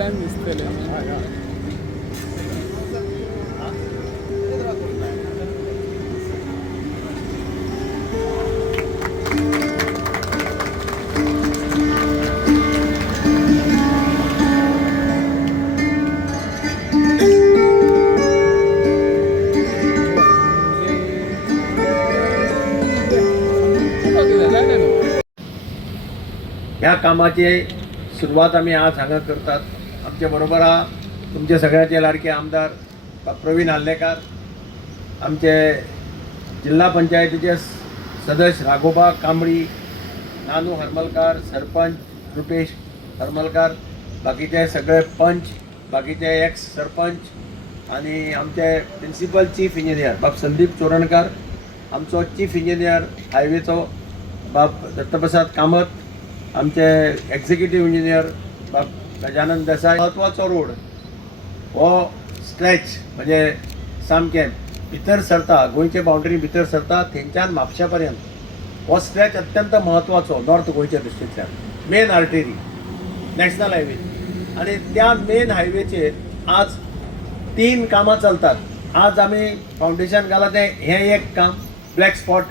सगळ्यांना दिसतले. ह्या कामाची सुरुवात आम्ही आज हांगा करतात. आमच्या बरोबर तुमचे सगळ्याचे लाडके आमदार प्रवीण आल्लेकर, आमचे जिल्हा पंचायतीचे सदस्य राघोबा कांबळी, नानू हरमलकर, सरपंच रुपेश हरमलकर, बाकीचे सगळे पंच, बाकीचे एक्स सरपंच आणि आमचे प्रिन्सिपल चीफ इंजिनियर बाब संदीप चोरणकर, आमचो चीफ इंजिनियर हायवेचो बाब दत्तप्रसाद कामत, आमचे एक्झिक्युटिव्ह इंजिनियर बाब गजानन देसाई. महत्वाचो रोड हो स्ट्रेच म्हणजे सामकें भितर सरता, गोंयचे बाउंड्री भितर सरता थंयच्यान म्हापशा पर्यंत हो स्ट्रेच अत्यंत महत्वाचो नॉर्थ गोंयच्या दृश्टींतल्यान. मेन आर्टरी नॅशनल हायवे आणि त्या मेन हायवेचेर आज 3 कामां चलतात. आज आमी फावंडेशन घाला तें हें एक काम ब्लॅक स्पॉट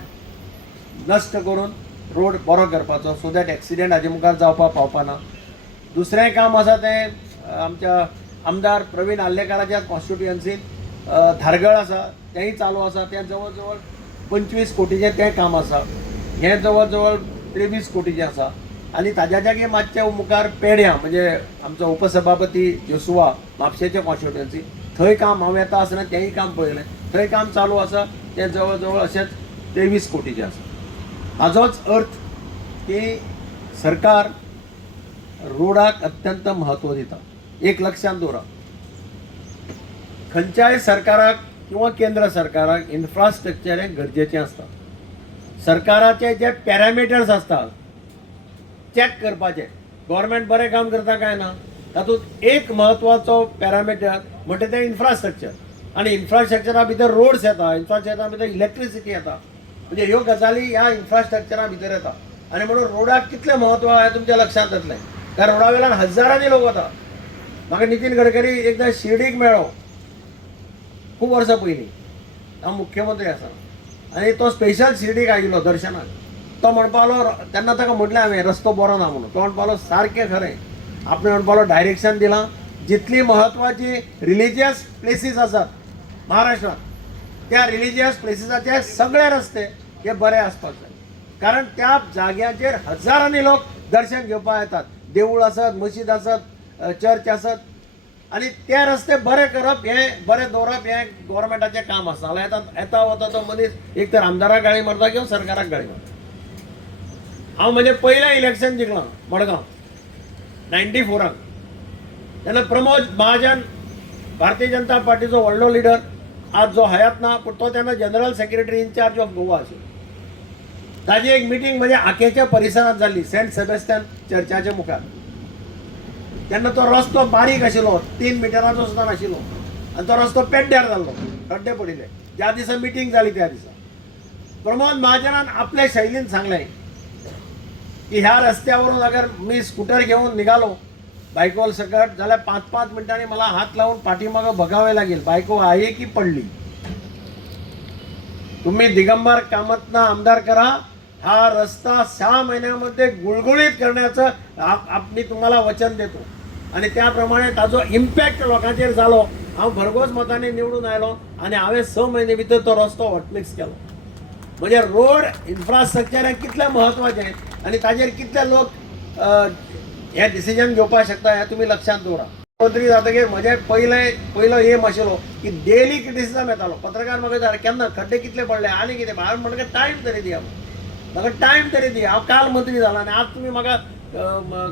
नश्ट करून रोड बरो करपाचो, सो दॅट एक्सिडेंट हाजे मुखार जावपाक पावपाना. दुसरें काम आसा तें आमच्या आमदार प्रवीण आल्लेकराच्या कॉन्स्टिट्युएन्सीन धारगळ आसा तेंय चालू आसा. तें जवळ जवळ 25 कोटीचें तें काम आसा. हें जवळ जवळ 23 कोटीचें आसा. आनी ताज्या जागी मातशें मुखार पेड्यां म्हणजे आमचो उपसभापती जोसुआ म्हापशेचे कॉन्स्टिट्युएन्सी, थंय काम हांव येता आसतना तेंय काम पळयलें. थंय काम चालू आसा. तें जवळ जवळ अशेंच 23 कोटीचें आसा. हाजोच अर्थ की सरकार रोडाक अत्यंत महत्व दिता. एक लक्षात दवरा, खंयच्याय सरकाराक किंवा केंद्र सरकाराक इन्फ्रास्ट्रक्चर हें गरजेचें आसता. सरकाराचे जे पॅरामिटर्स आसता चॅक करपाचे, गव्हर्मेंट बरें काम करता काय ना, तातूंत एक म्हत्वाचो पॅरामिटर म्हणजे तें इन्फ्रास्ट्रक्चर. आनी इन्फ्रास्ट्रक्चरा भितर रोड्स येता, इन्फ्रास्ट्रक्चरा भितर इलेक्ट्रिसिटी येता, म्हणजे ह्यो गजाली ह्या इन्फ्रास्ट्रक्चरा भितर येता. आनी म्हणून रोडाक कितलें म्हत्व हें तुमच्या लक्षांत येतलें. त्या रोडा वयल्यान हजारांनी लोक वता. म्हाका नितीन गडकरी एकदां शिर्डीक मेळ्ळो खूब वर्सां पयलीं. हांव मुख्यमंत्री आसा आनी तो स्पेशल शिर्डीक आयिल्लो दर्शनाक. तो म्हणपालो, तेन्ना ताका म्हटलें हांवें रस्तो बरो ना म्हणून. तो म्हणपालो सारकें खरें. आपणें म्हणपालो डायरेक्शन दिलां. जितली म्हत्वाची रिलिजियस प्लेसीस आसात महाराष्ट्रात, त्या रिलिजियस प्लेसीसाचे सगळे रस्ते हे बरे आसपाक जाय. कारण त्या जाग्याचेर हजारांनी लोक दर्शन घेवपाक येतात. देवूळ आसत, मशीद आसत, चर्च आसत, आनी ते रस्ते बरे करप हें बरें दवरप हें गव्हर्मेंटाचें काम आसा. जाल्यार येता वता तो मनीस एक तर आमदाराक गाळी मारता किंवा सरकाराक गाळी मारता. हांव म्हणजे पयलें इलेक्शन जिंकलां मडगांव 94 तेन्ना प्रमोद महाजन भारतीय जनता पार्टीचो व्हडलो लिडर, आज जो हयात ना, पूण तो तेन्ना general secretary in charge of Goa आशिल्लो. ताजी एक मिटींग म्हणजे आखेच्या परिसरात जाल्ली सेंट सेबेस्टियन चर्चाच्या मुखार. तेन्ना तो रस्तो बारीक आशिल्लो, 3 मिटराचो सुद्दां नाशिल्लो आनी तो रस्तो पेड्ड्यार जाल्लो, खड्डे पडिल्ले. ज्या दिसा मिटींग जाली त्या दिसा प्रमोद महाजनान आपल्या शैलीन सांगलें की ह्या रस्त्यावरून अगर मी स्कूटर घेऊन निघालो बायकोल सकट जाल्यार 5-5 मिनिटांनी मला हात लावून पाठीमागं बघावे लागेल बायको आहे की पडली. तुम्ही दिगंबर कामतना आमदार करा. हा रस्ता 6 महिन्यामध्ये गुळगुळीत करण्याचं मी तुम्हाला वचन देतो. आणि त्याप्रमाणे ताजो इम्पॅक्ट लोकांचेर जालो. हांव भरघोस मतांनी निवडून आयलो आणि हांवें 6 महिने भितर तो रस्तो हॉटमिक्स केलो. म्हणजे रोड इन्फ्रास्ट्रक्चर हें कितलें म्हत्वाचें आनी ताजेर कितले लोक हे डिसिजन घेवपाक शकता हें तुमी लक्षांत दवरा. मंत्री जातकीर म्हजें पयलो एम आशिल्लो की डेली क्रिटिसिजम येतालो. पत्रकार म्हाका विचारता केन्ना खड्डे कितले पडले आनी कितें. हांवें म्हणलें टायम तरी दिया, म्हाका टायम तरी दिया. हांव काल मंत्री जाला आनी आज तुमी म्हाका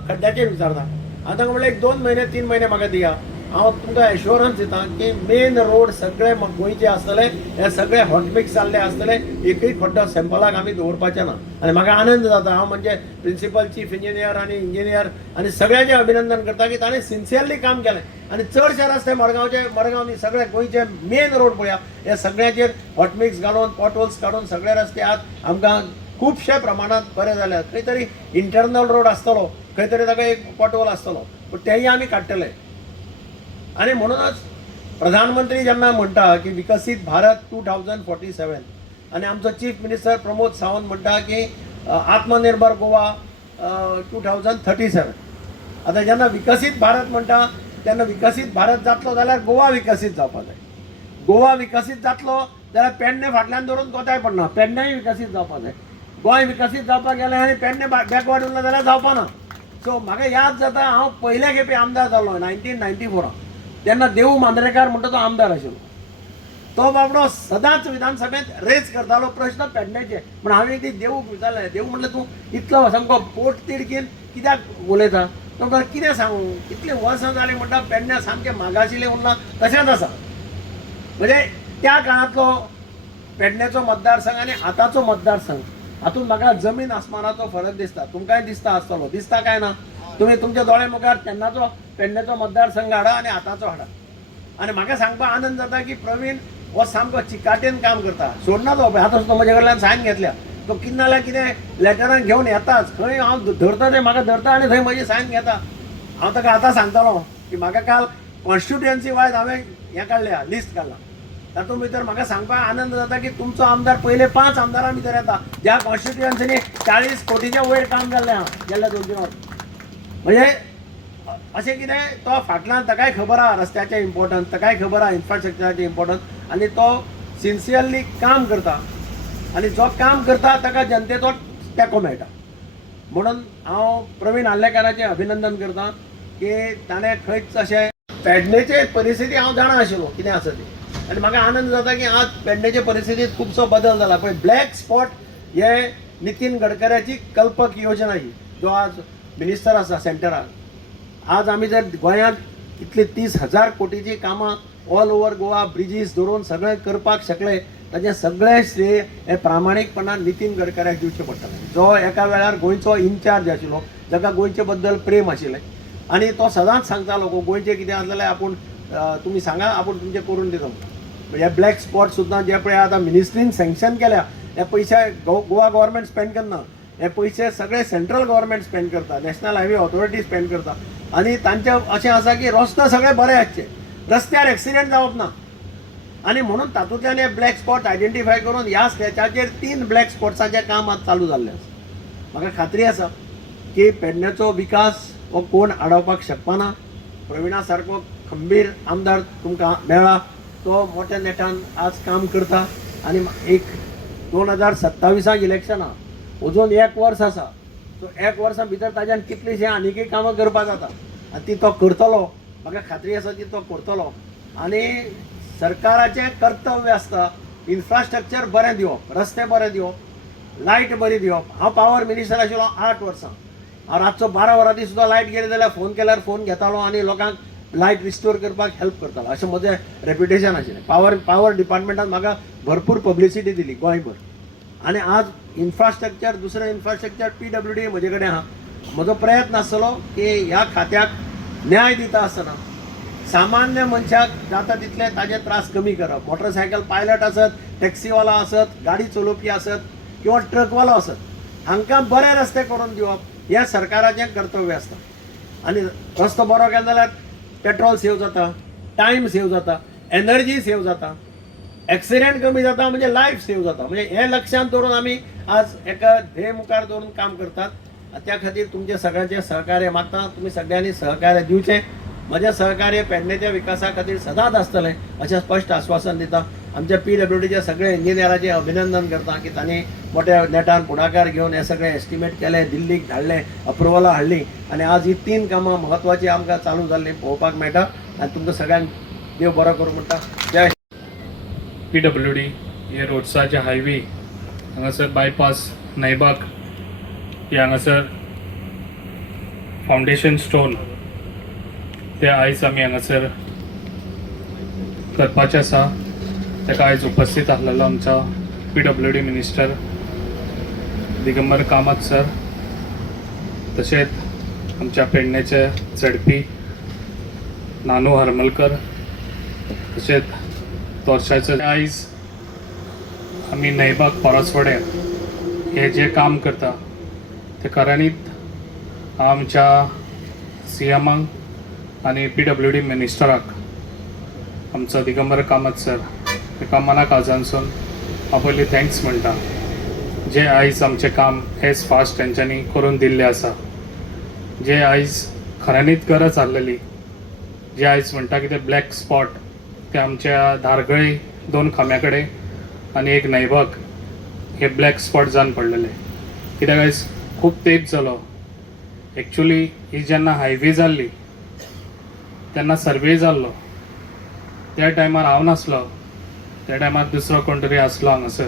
खड्ड्याचेर विचारता. हांव ताका म्हणलें 1-2 महिने 3 महिने म्हाका दिया. हांव तुमकां एश्युरन्स दिता की मेन रोड सगळे गोंयचे आसतले, हे सगळे हॉटमिक्स जाल्ले आसतले. एकूय खड्डो सॅम्पलाक आमी दवरपाचे ना. आनी म्हाका आनंद जाता. हांव म्हणजे प्रिन्सिपल चीफ इंजिनियर आनी इंजिनियर आनी सगळ्यांचें अभिनंदन करता की ताणें सिन्सियरली काम केलें. आनी चडशे रस्ते मडगांव न्ही सगळे गोंयचे मेन रोड पळया हे सगळ्यांचेर हॉटमिक्स घालून पॉटहोल्स काडून सगळे रस्ते आज आमकां खूबशे प्रमाणात बरे जाल्यात. खंय तरी इंटरनल रोड आसतलो, खंय तरी ताका एक पॉटहोल आसतलो, पूण तेंय आमी काडटले. आणि म्हणूनच प्रधानमंत्री जेन्ना म्हणटा की विकसीत भारत 2047 आणि आमचो चीफ मिनिस्टर प्रमोद सावंत म्हणटा की आत्मनिर्भर गोवा 2037. आता जेन्ना विकसीत भारत म्हणटा तेन्ना विकसीत भारत जातलो जाल्यार गोवा विकसीत जावपाक जाय. गोवा विकसीत जातलो जाल्यार पेडणे फाटल्यान धरून कोताय पडना, पेडणेय विकसीत जावपाक जाय. गोंय विकसीत जावपाक गेलें आनी पेडणे बॅकवर्ड उरलो जाल्यार जावपाना. सो म्हाका याद जाता हांव पयल्या खेपे आमदार जाल्लो 1994. तेन्ना देवू मांद्रेकार म्हणटा तो आमदार आशिल्लो. तो बाबडो सदांच विधानसभेत रेज करतालो प्रश्न पेडण्याचे. पूण हांवें ती देवूक विचारलें, देव म्हणलें तूं इतलो सामको पोट तिडकीन कित्याक उलयता? तो म्हणटा कितें सांगू, इतलीं वर्सां जालीं म्हणटा पेडण्यां सामकें मागाशिल्लें उरलां तशेंच आसा. म्हणजे त्या काळांतलो पेडण्याचो मतदारसंघ आनी आतांचो मतदारसंघ हातूंत म्हाका जमीन आसमानाचो फरक दिसता. तुमकांय दिसता आसतलो, दिसता काय ना? तुमी तुमच्या दोळे मुखार तेन्नाचो पेडण्याचो मतदारसंघ हाडा आनी आतांचो हाडा. आनी म्हाका सांगपाक आनंद जाता की प्रवीण हो सामको चिकाटेन काम करता. सोडना तो आतां सुद्दां म्हजे कडल्यान सायन घेतल्या. तो कितें नाल्यार कितें लॅटरान घेवन येताच. खंय हांव धरता तें म्हाका धरता आनी थंय म्हजी सायन घेता. हांव ताका आतां सांगतालो की म्हाका काल कॉन्स्टिट्युएन्सी वायज हांवें हें काडल्या, लिस्ट काडला. तातूंत भितर म्हाका सांगपाक आनंद जाता की तुमचो आमदार पयले 5 आमदारां भितर येता ज्या कॉन्स्टिट्युएन्सीनी 40 कोटीच्या वयर काम जाल्लें हांव गेल्या 2-3 वर्स. म्हणजे अशें कितें तो फाटल्यान ताकाय खबर आहा रस्त्याचें इम्पॉर्टन्स, ताकाय खबर आहा इन्फ्रास्ट्रक्चराचें इम्पॉर्टन्स आनी तो सिन्सियरली काम करता. आनी जो काम करता ताका जनतेचो तेंको मेळटा. म्हणून हांव प्रवीण आल्लेकाराचें अभिनंदन करतां की ताणें खंयच अशें पेडणेचे परिस्थिती हांव जाणा आशिल्लो कितें आसा ती. आनी म्हाका आनंद जाता की आज पेडणेचे परिस्थितींत खुबसो बदल जाला. पळय ब्लॅक स्पॉट हे नितीन गडकऱ्याची कल्पक योजना ही, जो आज मिनिस्टर आसा सेंटराक. आज आमी जर गोंयांत इतली 30,000 कोटीची कामां ऑल ओवर गोवा ब्रिजीस धरून सगळें करपाक शकले, ताचें सगळें श्रेय हे प्रामाणीकपणान नितीन गडकऱ्याक दिवचें पडटलें. जो एका वेळार गोंयचो इन्चार्ज आशिल्लो, जाका गोंयचे बद्दल प्रेम आशिल्लें. आनी तो सदांच सांगतालो गोंयचें कितें आसलें जाल्यार आपूण तुमी सांगा आपूण तुमचें करून दिता. हे ब्लॅक स्पॉट सुद्दां जे पळय आतां मिनिस्ट्रीन सँक्शन केल्या, हे पयशे गोवा गव्हर्मेंट स्पेंड करना. हे पयशे सगळे सेंट्रल गव्हर्मेंट स्पेंड करता, नॅशनल हायवे ऑथॉरिटी स्पेंड करता. आनी तांचें अशें आसा की रस्ते सगळे बरे आसचे, रस्त्यार एक्सिडेंट जावप ना. आनी म्हणून तातूंतल्यान हे ब्लॅक स्पॉट आयडेंटिफाय करून ह्या स्ट्रेचाचेर 3 ब्लॅक स्पॉट्साचें काम आज चालू जाल्लें आसा. म्हाका खात्री आसा की पेडण्याचो विकास हो कोण आडोवपाक शकपाना. प्रवीणा सारको खंबीर आमदार तुमकां मेळ्ळा, तो मोठ्या नेटान आज काम करता. आनी एक 2027 इलेक्शनां अजून 1 वर्स आसा. सो 1 वर्सा भितर ताच्यान कितलीशीं आनीकय कामां करपा जाता आनी ती तो करतलो. म्हाका खात्री आसा की तो करतलो. आनी सरकाराचें कर्तव्य आसता इन्फ्रास्ट्रक्चर बरें दिवप, रस्ते बरे दिवप, लायट बरी दिवप. हांव पावर मिनिस्टर आशिल्लो 8 वर्सां. हांव रातचो 12 वरांनी सुद्दां लायट गेली जाल्यार फोन केल्यार फोन घेतालो आनी लोकांक लायट रिस्टोर करपाक हेल्प करतालो. अशें म्हजें रेप्युटेशन आशिल्लें. पावर डिपार्टमेंटान म्हाका भरपूर पब्लिसिटी दिली गोंयभर. आनी आज इन्फ्रास्ट्रक्चर, दुसरें इन्फ्रास्ट्रक्चर PWD म्हजे कडेन आहा. म्हजो प्रयत्न आसतलो की ह्या खात्याक न्याय दिता आसतना सामान्य मनशाक जाता तितले ताजे त्रास कमी करप. मोटरसायकल पायलट आसत, टॅक्सीवाला आसत, गाडी चलोवपी आसत किंवा ट्रकवालो आसत, हांकां बरे रस्ते करून दिवप हें सरकाराचें कर्तव्य आसता. आनी रस्तो बरो केलो जाल्यार पेट्रोल सेव जाता, टायम सेव जाता, एनर्जी सेव जाता, एक्सिडेंट कमी जाता, म्हणजे लायफ सेव जाता. म्हणजे हे लक्षांत दवरून आमी आज एका ध्येय मुखार दवरून काम करतात. त्या खातीर तुमचे सगळ्यांचे सहकार्य मागता. तुम्ही सगळ्यांनी सहकार्य दिवचें. म्हजें सहकार्य पेडणेच्या विकासा खातीर सदांच आसतलें अशें स्पश्ट आश्वासन दिता. आमच्या PWDच्या सगळे इंजिनियरांचें अभिनंदन करता की तांणी मोठ्या नेटान फुडाकार घेवन हे सगळे एस्टिमेट केले, दिल्लीक धाडले, अप्रुवलां हाडली आनी आज ही 3 कामां म्हत्वाची आमकां चालू जाल्लीं पळोवपाक मेळटा. आनी तुमकां सगळ्यांक देव बरो करूं म्हणटा. जय PWD हे रोड्साचे हायवे हांगासर बायपास नैबाग हे हांगासर फावंडेशन स्टोन ते आयज आमी हांगासर करपाचें आसा. ताका आयज उपस्थित आसलेलो आमचो PWD minister Digambar Kamat sir, तशेंच आमच्या पेडणेचे झडपी नानू हरमलकर, तशेंच तोरशाचे. आयज आमी नैबाग परसवडे हे जे काम करता ते खऱ्यांनीच आमच्या CMांक आनी PWD मिनिस्टराक आमचो दिगंबर कामत सर ताका मनाक आजानसून हांव पयलीं थँक्स म्हणटा जे आयज आमचें काम एज फास्ट तेंच्यांनी करून दिल्लें आसा जे आयज खऱ्यांनीच गरज आसलेली जे आयज म्हणटा की ते ब्लॅक स्पॉट ते आमच्या धारगळी 2 खांब्या कडेन आनी एक न्हयबक हे ब्लॅक स्पॉट जावन पडलेले कित्याक आयज खूब तेंप जालो एक्चुली ही जेन्ना हायवे जाल्ली तेन्ना सर्वे जाल्लो त्या टायमार हांव नासलो त्या टायमार दुसरो कोण तरी आसलो हांगासर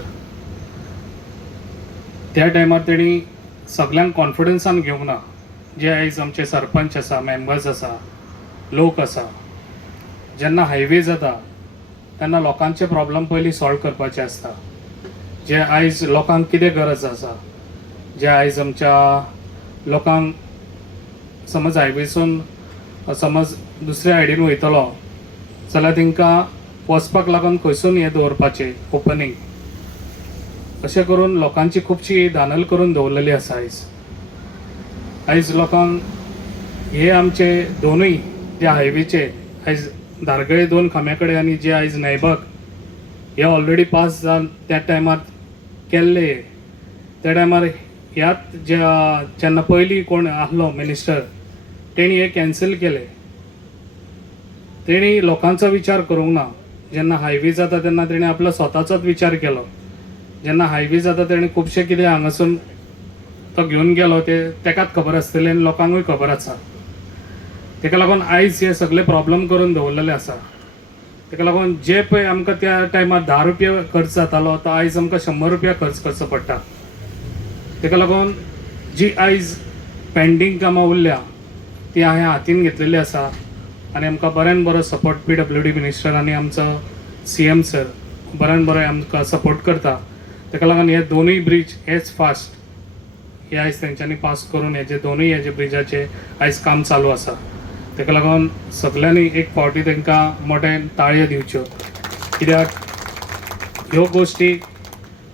त्या टायमार तेणी सगळ्यांक कॉन्फिडन्सान घेवंक ना जे आयज आमचे सरपंच आसा मेंबर्स आसा लोक आसा जेन्ना हायवे जाता तेन्ना लोकांचे प्रॉब्लम पयलीं सॉल्व करपाचे आसता जे आयज लोकांक कितें गरज आसा जे आयज आमच्या लोकांक समज हायवेसून समज दुसऱ्या सायडीन वयतलो जाल्यार तांकां वचपाक लागून खंयसून हें दवरपाचें ओपनींग अशें करून लोकांची खुबशी धानल करून दवरलेली आसा आयज लोकांक हे आमचे दोनूय जे हायवेचे आयज धारगळे 2 खांब्या कडेन आनी जे आयज न्हयबक हे ऑलरेडी पास जावन त्या टायमार केल्ले त्या टायमार ह्याच जेन्ना पयलीं कोण आसलो मिनिस्टर तेणी हे कॅन्सल केले तेणी लोकांचो विचार करूंक ना जेन्ना हायवे जाता तेन्ना तेणी आपलो स्वताचोच विचार केलो जेन्ना हायवे जाता तेणी खुबशे कितें हांगासून तो घेवन गेलो ते तेकाच खबर आसतलें आनी लोकांकूय खबर आसा तेका लागून आयज हे सगळे प्रॉब्लम करून दवरलेले आसा तेका लागून जे पळय आमकां त्या टायमार 10 रुपया खर्च जातालो तो आयज आमकां 100 रुपया खर्च करचो पडटा तेका लागून जी आयज पेंडींग कामां उरल्या ती हांवें हातीन घेतलेली आसा आनी आमकां बऱ्यान बरो सपोर्ट PWD मिनिस्टर आनी आमचो CM सर बऱ्यान बरो आमकां सपोर्ट करता तेका लागून हे दोनूय ब्रीज हेच फास्ट हे आयज तेंच्यांनी पास करून हेजे दोनूय हेजे ब्रिजाचे आयज काम चालू आसा तेका लागून सगळ्यांनी एक फावटी तांकां मोठे ताळयो दिवच्यो कित्याक ह्यो गोश्टी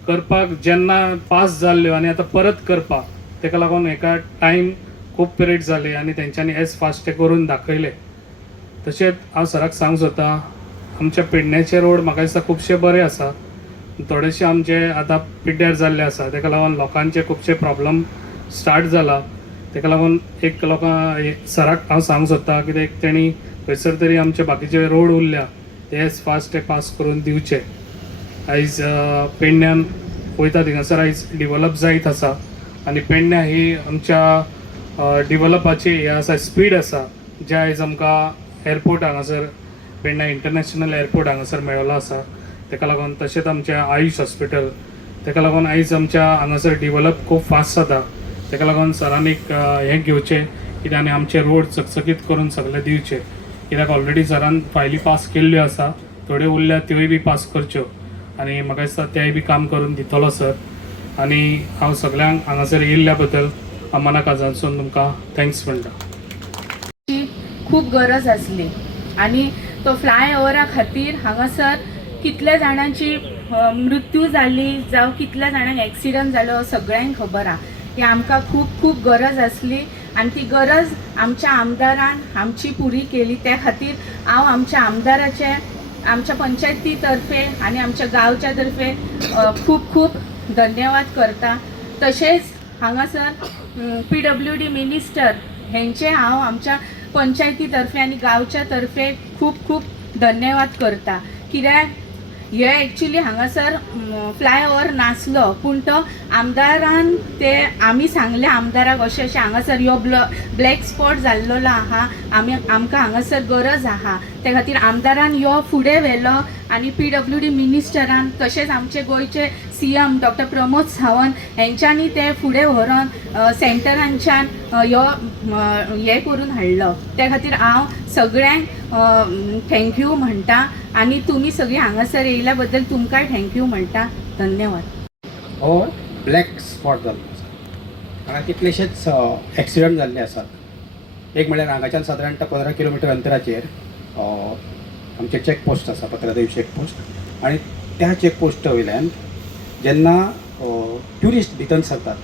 करपाक जेन्ना पास जाल्ल्यो आनी आतां परत करपाक तेका लागून हेका टायम खूब पिरियड जाले आनी तेंच्यांनी एज फास्ट ते करून दाखयले तशेंच हांव सराक सांगूंक सोदतां आमच्या पेडण्याचे रोड म्हाका दिसता खुबशे बरे आसा थोडेशे आमचे आतां पिड्ड्यार जाल्ले आसा तेका लागून लोकांचे खुबशे प्रॉब्लम स्टार्ट जाला तेका लागून एक लोकां सराक हांव सांगूंक सोदतां कित्याक तेणी खंयसर तरी आमचे बाकीचे रोड उरल्या ते एज फास्ट ते पास करून दिवचे आयज पेडण्यान वयता थिंगासर आयज डिवेलप जायत आसा आनी पेडण्या ही आमच्या डिवेलपाची हे आसा स्पीड आसा जे आयज आमकां एअरपोर्ट हांगासर पेडण्या इंटरनॅशनल एअरपोर्ट हांगासर मेळ्ळो आसा तेका लागून तशेंच आमच्या आयुश हॉस्पिटल तेका लागून आयज आमच्या हांगासर डिवेलप खूब फास्ट जाता तेका लागून सरांनी हें घेवचें कित्याक आनी आमचे रोड चकचकीत करून सगळे दिवचे कित्याक ऑलरेडी सरान फायली पास केल्ल्यो आसा थोड्यो उरल्या त्योय बी पास करच्यो आनी म्हाका दिसता तेय बी काम करून दितलो सर आनी हांव सगळ्यांक हांगासर येयल्ल्या बद्दल हांव मनाक आजानसून तुमकां थँक्स म्हणटा खूप गरज आसली आणि तो फ्लायओव्हरा खातीर हांगासर कितल्या जाणांची मृत्यू जाली जावं कितल्या जाणांक एक्सिडंट जालो सगळ्यांक खबर आहा की आमकां खूब खूब गरज आसली आणि ती गरज आमच्या आमदारान आमची पुरी केली त्या खातीर हांव आमच्या आमदाराचे आमच्या पंचायती तर्फे आणि आमच्या गांवच्या तर्फे खूब खूब धन्यवाद करता तशेंच हांगासर PWD मिनिस्टर हेंचे हांव आमच्या पंचायती तर्फे आणि गांवच्या तर्फे खूब खूब धन्यवाद करता कित्याक हे एक्चुली हांगासर फ्लायओव्हर नासलो पूण तो आमदारान ते आमी सांगले आमदाराक अशें अशें हांगासर ह्यो ब्लॅक स्पॉट जाल्लो आहा आमकां हांगासर गरज आहा त्या खातीर आमदारान ह्यो फुडें व्हेलो आनी PWD मिनिस्टरान तशेंच आमचे गोंयचे CM डॉक्टर प्रमोद सावंत हेंच्यांनी ते फुडें व्हरोन सेंटरांच्यान ह्यो हे करून हाडलो त्या खातीर हांव सगळ्यांक थँक्यू म्हणटा आणि तुम्ही सगळी हांगासर येयल्या बद्दल तुमकांय थँक्यू म्हणटा धन्यवाद हो ब्लॅक स्पॉट जाल्लो आसा हांगा कितलेशेच एक्सिडंट जाल्ले आसात एक म्हळ्यार हांगाच्यान सादारणता 15 किलोमिटर अंतराचेर आमचे चॅकपोस्ट आसा पत्रादेवी चॅकपोस्ट आणि त्या चॅकपोस्टा वयल्यान जेन्ना ट्युरिस्ट भितर सरतात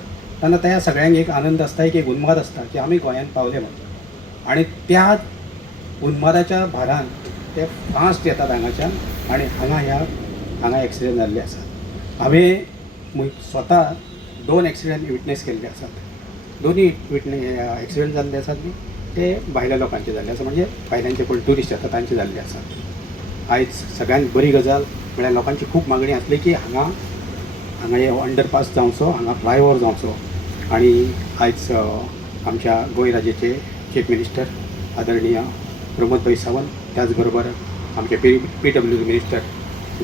तेन्ना त्या सगळ्यांक एक आनंद आसता एक उन्माद आसता की आमी गोंयांत पावले म्हणून आणि त्या उन्मादाच्या भारान ते फास्ट येतात हांगाच्यान आनी हांगा एक्सिडेंट जाल्ले आसात. हांवें स्वता 2 एक्सिडेंट विटनेस केल्ले आसात. दोन्ही एक्सिडेंट जाल्ले आसात न्ही ते भायल्या लोकांचे जाल्ले आसा, म्हणजे भायल्यांचे कोण ट्युरिस्ट येतात तांचे जाल्ले आसात. आयज सगळ्यांत बरी गजाल म्हळ्यार लोकांची खूब मागणी आसली की हांगा हे अंडरपास जावचो, हांगा फ्लायओव्हर जावचो. आनी आयज आमच्या गोंय राज्याचे चीफ मिनिस्टर आदरणीय प्रमोद भाई सावंत, त्याच बरोबर आमचे PWD मिनिस्टर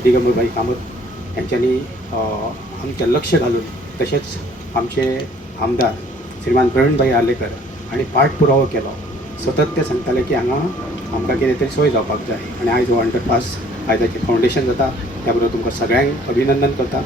दिगंबरभाई कामत यांच्यांनी आमचें लक्ष घालून, तशेंच आमचे आमदार श्रीमान प्रवीणभाई आर्लेकर हांणी पाठपुरावो केलो. सतत ते सांगताले की हांगा आमकां कितें तरी सोय जावपाक जाय. आनी आयज हो अंडरपास आयजाचें फावंडेशन जाता, त्या बरोबर तुमकां सगळ्यांक अभिनंदन करता.